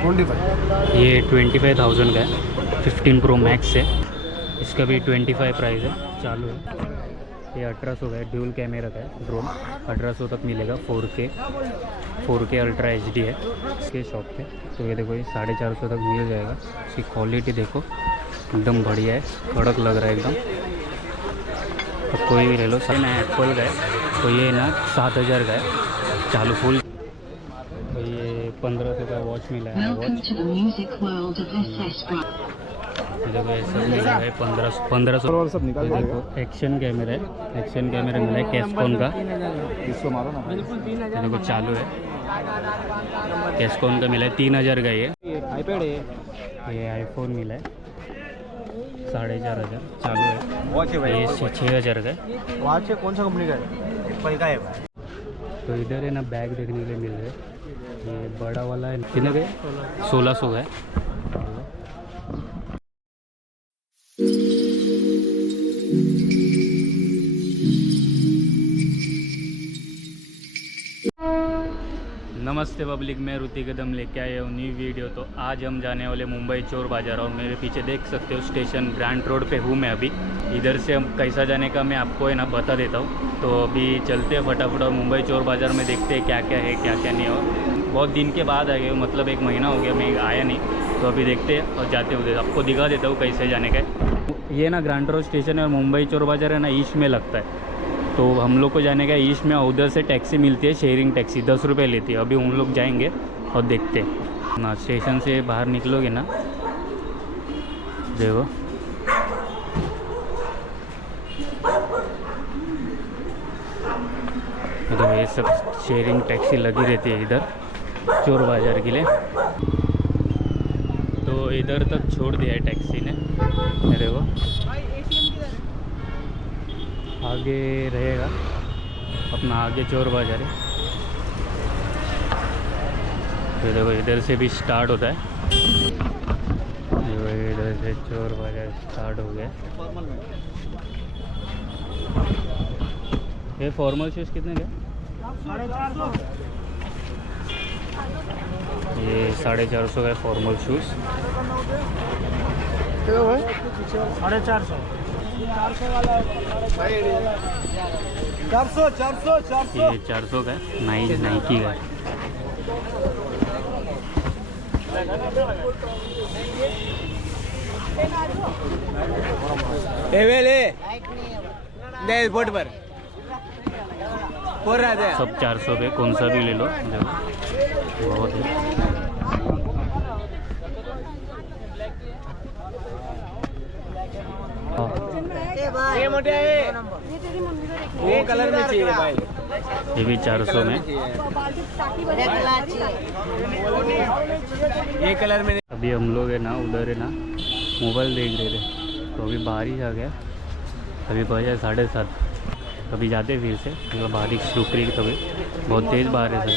ये 25,000 का है, 15 प्रो मैक्स है। इसका भी 25 प्राइस है, चालू है। ये 1800 का है, ड्यूल कैमरा का है ड्रोन, 1800 तक मिलेगा। 4K अल्ट्रा HD है इसके शॉप पे। तो ये देखो, ये 450 तक मिल जाएगा। इसकी क्वालिटी देखो, एकदम बढ़िया है, कड़क लग रहा है एकदम। तो कोई भी ले लो। सर ना एप्पल का है, तो ये ना 7000 का है, चालू फुल। तो ये 1500 का वॉच मिला है। वॉच देखो, ये सब मिला है 1500 सब निकाल देखो। एक्शन कैमरा है, एक्शन कैमरा मिला है कैस्कॉन का। इसको मारो ना। देखो चालू है, कैस्कॉन का मिला है 3000 का। ये आईपैड है, ये आईफोन मिला है 4500, चालू है। वॉच है भाई, ये 6000 का है। वॉच है। कौन सा कंपनी का है? एप्पल का है भाई। तो इधर है ना बैग देखने के लिए मिल रहे हैं। ये बड़ा वाला है, कितने का है? 1600 का है। नमस्ते पब्लिक, मैं ऋतिक कदम लेके आया हूँ न्यू वीडियो। तो आज हम जाने वाले मुंबई चोर बाज़ार, और मेरे पीछे देख सकते हो स्टेशन ग्रैंड रोड पे हूँ मैं अभी। इधर से हम कैसा जाने का मैं आपको है ना बता देता हूँ। तो अभी चलते हैं फटाफट और मुंबई चोर बाज़ार में देखते हैं क्या क्या है क्या क्या नहीं। और बहुत दिन के बाद आ गए, मतलब 1 महीना हो गया मैं आया नहीं। तो अभी देखते हैं और जाते हुए आपको दिखा देता हूँ कैसे जाने का। ये ना ग्रैंड रोड स्टेशन है और मुंबई चोर बाज़ार है ना ईस्ट में लगता है। तो हम लोग को जाने का ईस्ट में, उधर से टैक्सी मिलती है, शेयरिंग टैक्सी 10 रुपये लेती है। अभी हम लोग जाएंगे और देखते हैं ना। स्टेशन से बाहर निकलोगे ना, देखो तो ये सब शेयरिंग टैक्सी लगी रहती है इधर चोर बाज़ार के लिए। तो इधर तक छोड़ दिया है टैक्सी ने, देखो आगे रहेगा अपना, आगे चोर बाज़ार है। तो देखो इधर से भी स्टार्ट होता है, इधर से चोर बाज़ार स्टार्ट हो गया। ये फॉर्मल शूज़ कितने के? 450। ये 450 का फॉर्मल शूज़। 450। 400 वाला है। 400। ये 400 का है, नाइकी का है। सब 400 पे, कौन सा भी ले लो, देखो बहुत है। वो कलर में चाहिए भाई, ये भी 400 में। ये कलर में। अभी हम लोग है ना उधर है ना मोबाइल देख रहे थे, तो अभी बारिश आ गया। अभी बजा 7:30, अभी जाते फिर से, मतलब बारिश रुक रही तभी, बहुत तेज़ बारिश है।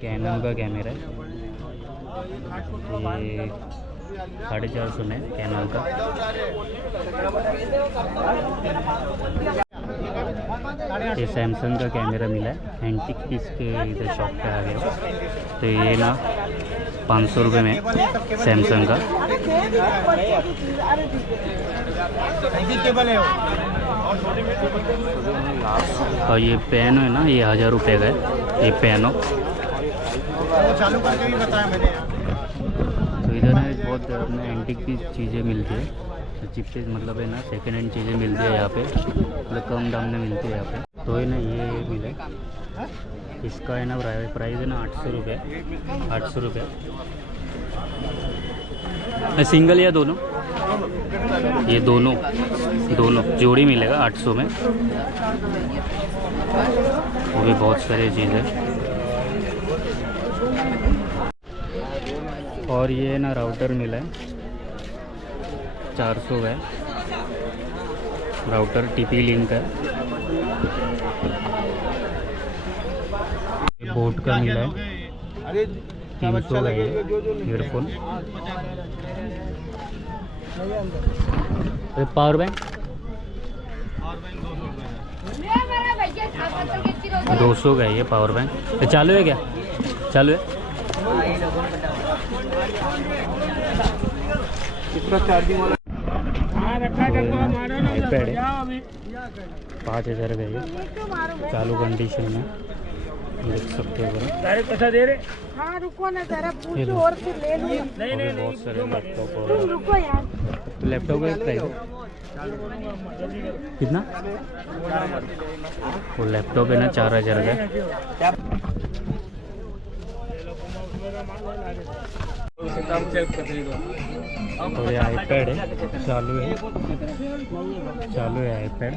कैनन का कैमरा है, ये 450 में कैनन का। ये सैमसंग का कैमरा मिला है, एंटीक पीस के इधर शॉप पे आ गया। तो ये ना 500 रुपये में सैमसंग का। और ये पेन है ना, ये 1000 रुपये का है, ये पेन हो। तो इधर है बहुत अपने एंटीक की चीज़ें मिलती है, तो चिप्स मतलब है ना सेकेंड हैंड चीज़ें मिलती है यहाँ पे, मतलब कम दाम में मिलती है यहाँ पे। तो है ना ये मिले, इसका है ना प्राइस है ना 800 रुपये, 800 रुपये। सिंगल या दोनों? ये दोनों जोड़ी मिलेगा 800 में। वो भी बहुत सारी चीज़ें। और ये ना राउटर मिला है 400 का है, राउटर TP लिंक है। बोट का मिला है 300 का है ईयरफोन। पावर बैंक 200 का है ये पावर बैंक। तो चालू है क्या? चालू है। इसका चार्जिंग वाला आईपैड है 5,000 का ये चालू कंडीशन में देख सकते हो बड़ा। कैसा दे रहे? हाँ रुको ना जरा ये पूछो लो। और फिर ले लो। और भी बहुत सारे लैपटॉप तुम और रुको यार। लैपटॉप का प्राइस कितना? वो लैपटॉप है ना 4,000 का। और ये आईपैड है चालू है आईपैड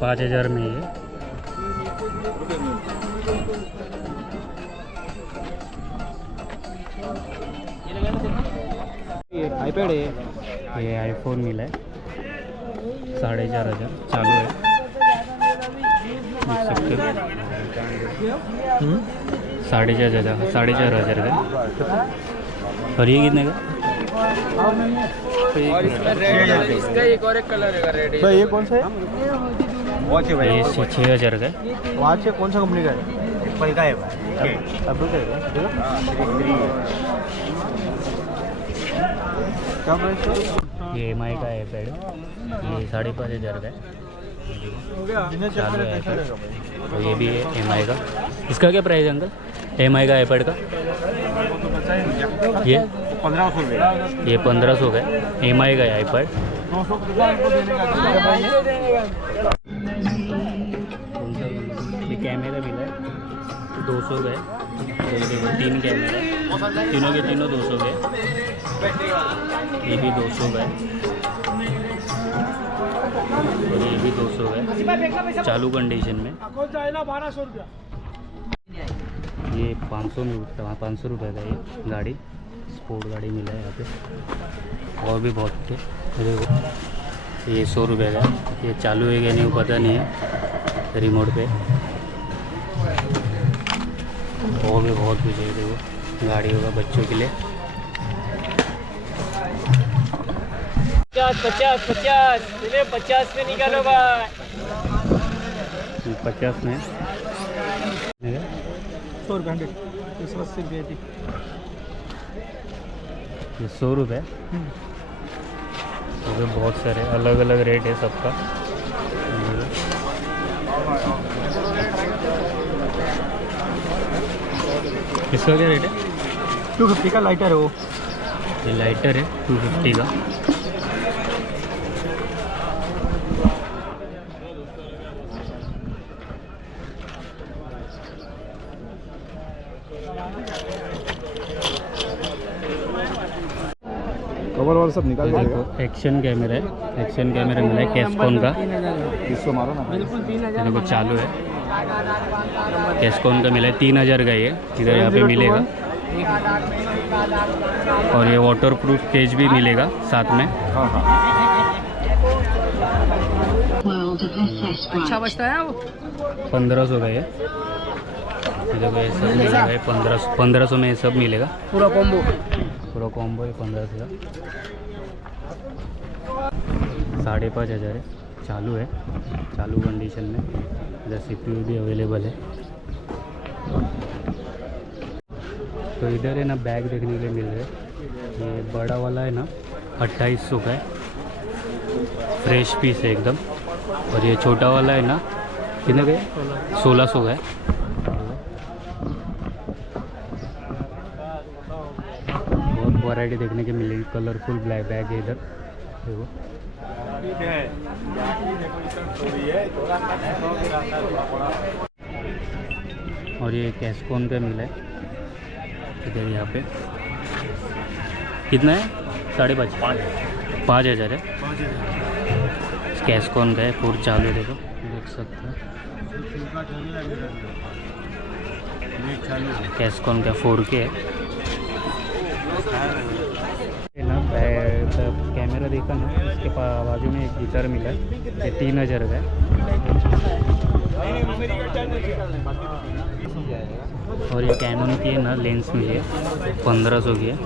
5,000 में ये आईपैड है ये आईफोन मिला है 4,500 चालू है देख सकते हो 4,500 का। और ये कितने का? और इसमें रेड इसका एक और एक कलर है रेड। भाई ये कौन सा है? वॉच है भाई। ये 6,000 का है। वॉच है कौन सा कंपनी का है? एप्पल का है भाई। एप्पल का है क्या प्राइस है? ये MI का आईपैड है ये 5,500 का है चालू है iPad। तो ये भी है MI का। इसका क्या प्राइस है अंकल MI का आईपैड का? ये 1500 रुपये। ये 1,500 का है MI का आईपैड। 200 को देने का ये कैमरा मिला है 200 का है। तो ये देखो 3 कैमरे तीनों के तीनों 200 के। ये भी 200 का है और ये भी 200 का है चालू कंडीशन में। 1200 रुपया। ये 500 में उठता है 500 रुपये का ये गाड़ी स्पोर्ट गाड़ी मिला है यहाँ पे। और भी बहुत थे ये देखो ये 100 रुपये का है। ये चालू है कि नहीं वो पता नहीं है रिमोट पे। और भी बहुत कुछ है देखो गाड़ी होगा बच्चों के लिए। 50 में निकालो भाई। 50 में 100 रुपये 180 रुपये थी। ये 100 रुपये। तो भी बहुत सारे अलग अलग रेट है सबका। इसका क्या रेट है? 250 का लाइटर है वो। ये लाइटर है 250 का। कवर और सब निकाल देखो एक्शन कैमरा है एक्शन कैमरा मिला है कैस्कॉन का। इसको मारो ना। ये देखो चालू है कैस्कॉन का मिला है 3,000 का ये इधर यहाँ पे मिलेगा। और ये वाटर प्रूफ केज भी मिलेगा साथ में। हाँ हाँ। अच्छा बचता है वो। 1,500 का ये देखो ये सब मिलेगा। 1500 में ये सब मिलेगा पूरा कॉम्बो है 1500 का। 5,500 है चालू है चालू कंडीशन में। इधर CPU भी अवेलेबल है। तो इधर है ना बैग देखने के लिए मिल रहा है। ये बड़ा वाला है ना 2,800 का है फ्रेश पीस है एकदम। और ये छोटा वाला है ना कितने का है 1,600 का है। बहुत वैरायटी देखने के मिलेगी। कलरफुल ब्लैक बैग है इधर देखो। और ये कैस्कॉन का मिला है इधर यहाँ पे। कितना है 5,500 है कैस्कॉन का है। पूरा चालू है देखो देख सकते हैं कैस्कॉन का 4K है ना। कैमरा देखा ना इसके बाजू में एक गिटार मिला है ये 3,000 का है। और ये कैनन की है ना लेंस मिली है 1,500 की है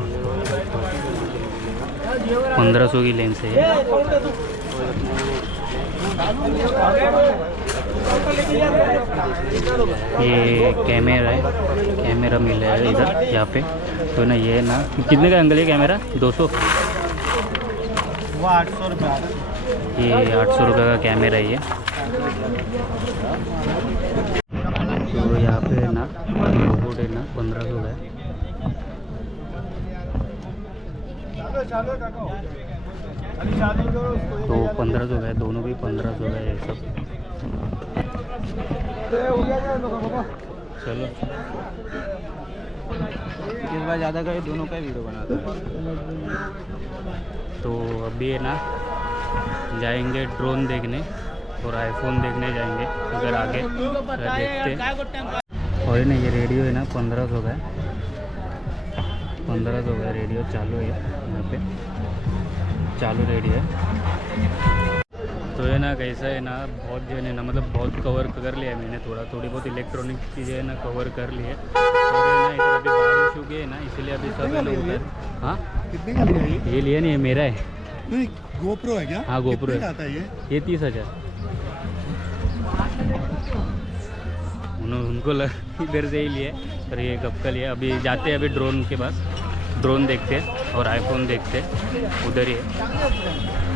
1,500 की लेंस है ये। ये कैमरा मिल जाएगा इधर यहाँ पे। तो ना ये ना कितने का एंगल है कैमरा? 200। वो 800 रुपये। ये 800 रुपये का कैमरा है ये। तो यहाँ पे है ना बोर्ड है ना 1500 का है। तो 1500 का है, दोनों भी 1500 का है ये सब। चलो इस बार ज़्यादा का दोनों का वीडियो बनाता है। तो अभी है ना जाएंगे ड्रोन देखने और आईफोन देखने जाएंगे उधर आगे, देखते। और है ना ये रेडियो है ना 1500 का है, 1500 का रेडियो चालू है यहाँ पे, चालू रेडियो है। तो है ना कैसा है ना बहुत जो है ना मतलब बहुत कवर कर लिया है मैंने, थोड़ी बहुत इलेक्ट्रॉनिक चीज़ें है ना कवर कर ली है। और है ना इधर अभी बारिश हो गई है ना, इसीलिए अभी सब है ना उधर। हाँ कितने का लिया ये? ये लिया नहीं, ये मेरा है। नहीं GoPro है क्या? हाँ GoPro कितने का है। आता है ये 30,000। उनको इधर से ही लिए, और ये कब का लिया। अभी जाते हैं अभी ड्रोन के पास, ड्रोन देखते हैं और आईफोन देखते हैं, उधर ही है।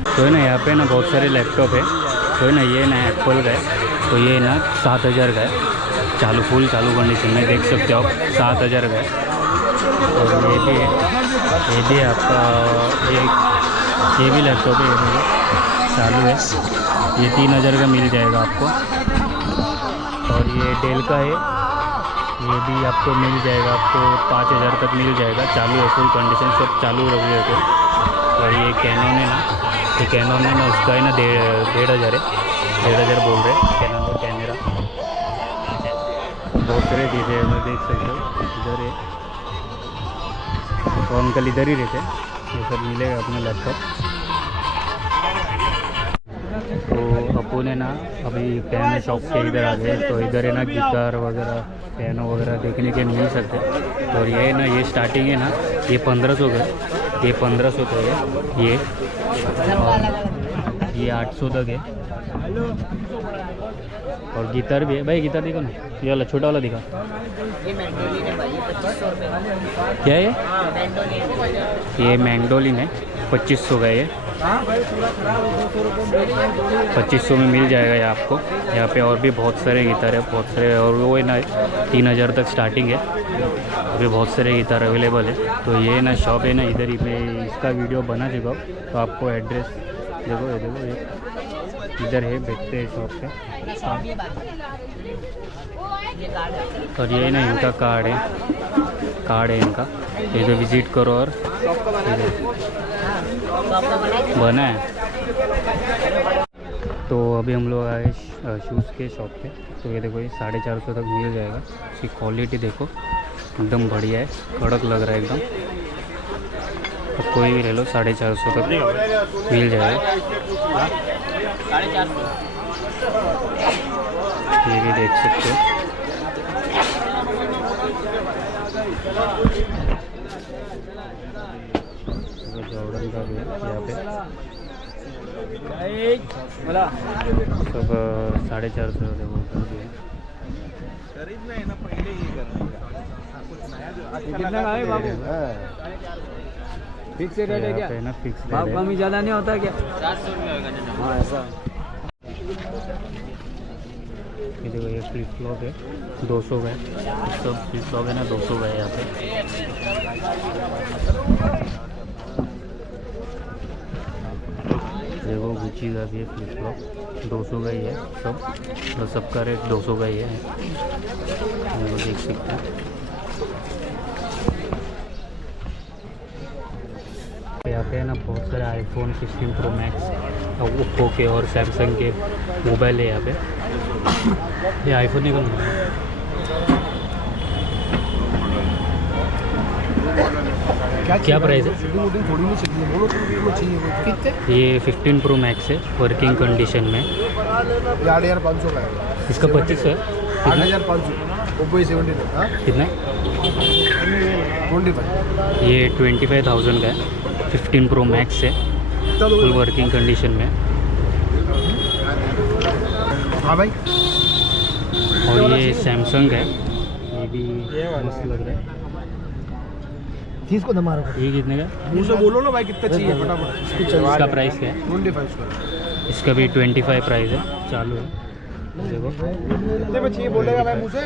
तो है ना यहाँ पे ना बहुत सारे लैपटॉप है। तो है ना ये ना एप्पल का है, तो ये ना 7000 का है, चालू फुल चालू कंडीशन में देख सकते हो आप, 7000 का है। और ये भी है, ये भी आपका ये भी लैपटॉप है, ये भी चालू है, ये 3000 का मिल जाएगा आपको। और ये डेल का है, ये भी आपको मिल जाएगा, आपको 5000 तक मिल जाएगा, चालू है फुल कंडीशन, सब चालू रखे थे। और ये कैनन है ना, ये कैनन है ना, उसका है ना 1500 है, 1500 बोल रहे कैनन का कैमरा। बहुत सारे चीज़ें हैं, देख सकते हो इधर है। तो अंकल इधर ही रहते हैं, ये सब मिलेगा अपना लैपटॉप। तो अपन है ना अभी पियानो शॉप के इधर आ गए, तो इधर है ना गिटार वगैरह पियानो वगैरह देखने के मिल सकते हैं। और ये है ना ये स्टार्टिंग है ना ये 1500 का, ये 1500 का है, ये 800 तक है। और गिटार भी है भाई, गिटार दिखो ना, ये वाला छोटा वाला दिखा। क्या है ये? मैंडोलिन है, 2500 का ये, 2500 में मिल जाएगा ये आपको। यहाँ पे और भी बहुत सारे गिटार है, बहुत सारे, और वो है ना 3000 तक स्टार्टिंग है। अभी बहुत सारे गिटार अवेलेबल है। तो ये ना शॉप है ना इधर ही, मैं इसका वीडियो बना चुका हूँ, तो आपको एड्रेस देखो, ये देखो ये इधर है, बैठते हैं शॉप पे। और ये ना इनका कार्ड है इनका, ये तो विज़िट करो और बना है। तो अभी हम लोग आए शूज़ के शॉप पे। तो ये देखो ये 450 तक मिल जाएगा। इसकी क्वालिटी देखो एकदम बढ़िया है, कड़क लग रहा है एकदम। तो कोई भी ले लो, 450 तक मिल जाएगा। ये भी देख सकते हो। जॉर्डन का भी है यहाँ पे, सब 450 देखो भी है। कितना का है बाबू? फिक्स रेट है क्या? ना फिक्स रेट भाव है। कमी ज़्यादा नहीं होता क्या? 400 रुपये होगा। हाँ ऐसा। ये देखो ये फ्लिप फ्लॉप है, 200 का है, सब फ्लिप फ्लॉप है ना 200 का है यहाँ पे। देखो गुच्ची का भी है फ्लिप फ्लॉप, 200 का ही है सब, तो सबका रेट 200 का ही है, वो देख सकते हैं। यहाँ पे है ना बहुत सारे आईफोन 16 प्रो मैक्स, ओप्पो के और सैमसंग के मोबाइल है यहाँ पे। ये आईफोन निकल क्या प्राइस है? ये 15 प्रो मैक्स है, वर्किंग कंडीशन में। 8,500 का है। इसका 25 है। 8,500। ओप्पो A70 कितना? 25। ये 25,000 का है, 15 प्रो मैक्स है, फुल वर्किंग कंडीशन में। हाँ भाई। और ये सैमसंग है, ये भी मस्त लग रहा है। को दमा ये कितने का? मुझे से बोलो ना भाई कितना चाहिए फटाफट। इसका प्राइस क्या है? 25 का। इसका भी 25 प्राइस है, चालू है। देखो कितने में चाहिए बोलेगा भाई मुझे।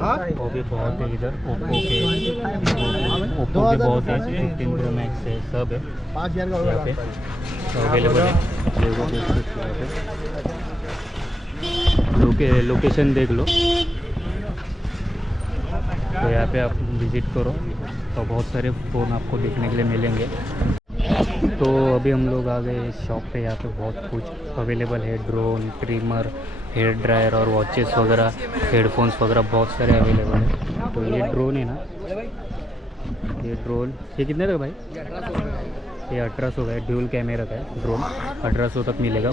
हाँ वो भी बहुत है इधर, ओप्पो के बहुत है, 15 प्रो मैक्स है, सब है 5000 का यहाँ पे अवेलेबल है। देखो देख सकते हो यहाँ पे लोकेशन देख लो, तो यहाँ पे आप विज़िट करो तो बहुत सारे फ़ोन आपको देखने के लिए मिलेंगे। तो अभी हम लोग आ गए शॉप पे, यहाँ पे बहुत कुछ अवेलेबल है, ड्रोन, ट्रिमर, हेयर ड्रायर और वॉचेस वगैरह, हेडफोन्स वगैरह बहुत सारे अवेलेबल है। तो ये ड्रोन है ना, ये ड्रोन ये कितने का भाई? ये 1800 का है, ड्यूल कैमरा का है ड्रोन, 1800 तक मिलेगा।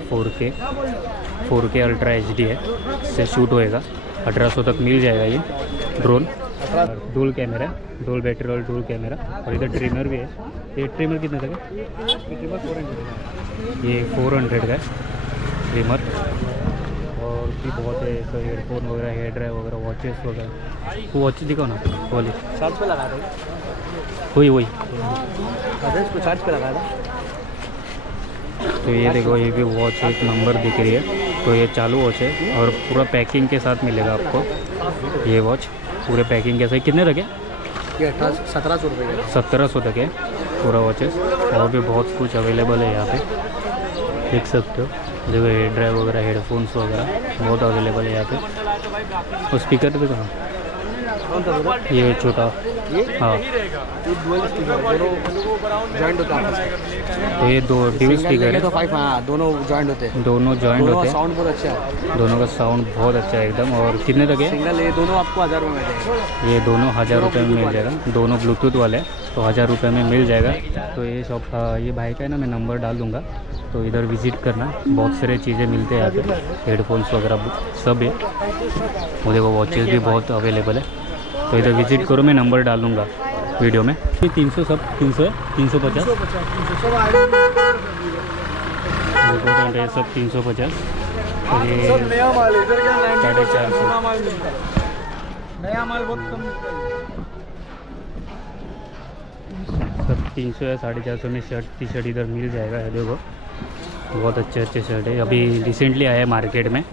4K अल्ट्रा HD है, इससे शूट होएगा, 1800 तक मिल जाएगा ये drone. Dual camera, dual battery और डुअल कैमरा। और इधर ट्रिमर भी है। ये ट्रिमर कितने तक है? ट्रिमर 400 का, ये 400 का है ट्रिमर। और भी बहुत है, तो हेडफोन वगैरह, हेयर ड्रायर वगैरह, वॉचेस वगैरह। वो वॉच दिखाओ ना, बोली चार्ज पे लगा दो। वही इसको चार्ज पे लगा दो। तो ये देखो, ये भी वॉच एक नंबर दिख रही है। तो ये चालू वॉच है और पूरा पैकिंग के साथ मिलेगा आपको ये वॉच, पूरे पैकिंग के साथ। कितने तक है? ये 1700 रुपये का। 1700 तक है पूरा वॉचेस। और भी बहुत कुछ अवेलेबल है यहाँ पे, देख सकते हो। देखो हेयर ड्राइव वगैरह, हेडफोन्स वगैरह बहुत अवेलेबल है यहाँ पे। और स्पीकर भी कहाँ? ये छोटा, हाँ ये डुअल स्पीकर दोनों जॉइंट होता है। तो ये दो ड्यूल स्पीकर है, तो 5 हाँ दोनों जॉइंट होते हैं। दोनों जॉइंट होते हैं। साउंड बहुत अच्छा है, दोनों का साउंड बहुत अच्छा है एकदम। और कितने तक है? सिंगल ये दोनों आपको 1000 रुपये में मिलेगा। ये दोनों 1000 रुपये में मिल जाएगा, दोनों ब्लूटूथ वाले हैं, तो 1000 रुपये में मिल जाएगा। तो ये शॉप ये भाई का है ना, मैं नंबर डाल दूँगा, तो इधर विज़िट करना। बहुत सारे चीज़ें मिलते हैं यहाँ पे, हेडफोन्स वगैरह सब है। वो देखो वॉचेस भी बहुत अवेलेबल है, तो इधर विज़िट करो, मैं नंबर डालूँगा वीडियो में। 300 सब 300 है, 350 ये सब 350। और ये सब नया माल इधर क्या 450 माल मिलता है। नया माल बहुत कम सब 300 या 450 में शर्ट टी शर्ट इधर मिल जाएगा। ये देखो बहुत अच्छे अच्छे शर्ट है, अभी रिसेंटली आया है मार्केट में।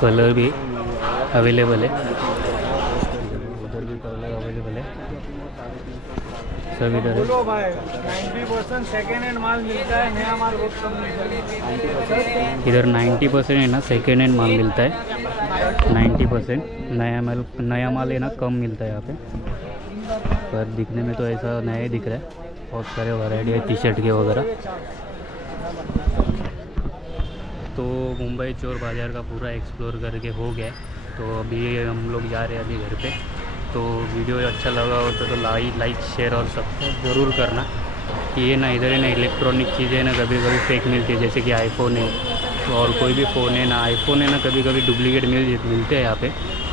कलर भी अवेलेबल है, उधर भी कलर अवेलेबल है, सब इधर है। बोलो भाई 90% सेकेंड हैंड माल मिलता है, नया माल बहुत कम मिलता है। इधर 90% है ना सेकेंड हैंड माल मिलता है, 90%। नया माल है ना कम मिलता है यहाँ पे, पर दिखने में तो ऐसा नया ही दिख रहा है। बहुत सारे वैरायटी है टी शर्ट के वगैरह। तो मुंबई चोर बाज़ार का पूरा एक्सप्लोर करके हो गया है। तो अभी हम लोग जा रहे हैं अभी घर पे। तो वीडियो अच्छा लगा हो तो लाइक शेयर और सब्सक्राइब ज़रूर करना। ये ना इधर है ना इलेक्ट्रॉनिक चीज़ें ना कभी कभी फेक मिलती है, जैसे कि आईफोन है और कोई भी फ़ोन है ना, आईफोन है ना कभी कभी डुप्लीकेट मिलते हैं यहाँ पे।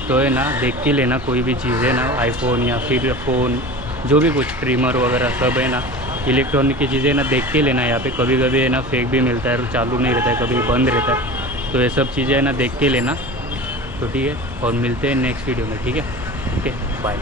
तो है ना देख के लेना, कोई भी चीज़ है ना, आईफोन या फिर फ़ोन, जो भी कुछ ट्रिमर वगैरह सब है ना, इलेक्ट्रॉनिक की चीज़ें ना देख के लेना। यहाँ पे कभी कभी है ना फेक भी मिलता है, चालू नहीं रहता है, कभी बंद रहता है। तो ये सब चीज़ें है ना देख के लेना। तो ठीक है, और मिलते हैं नेक्स्ट वीडियो में, ठीक है, ओके बाय।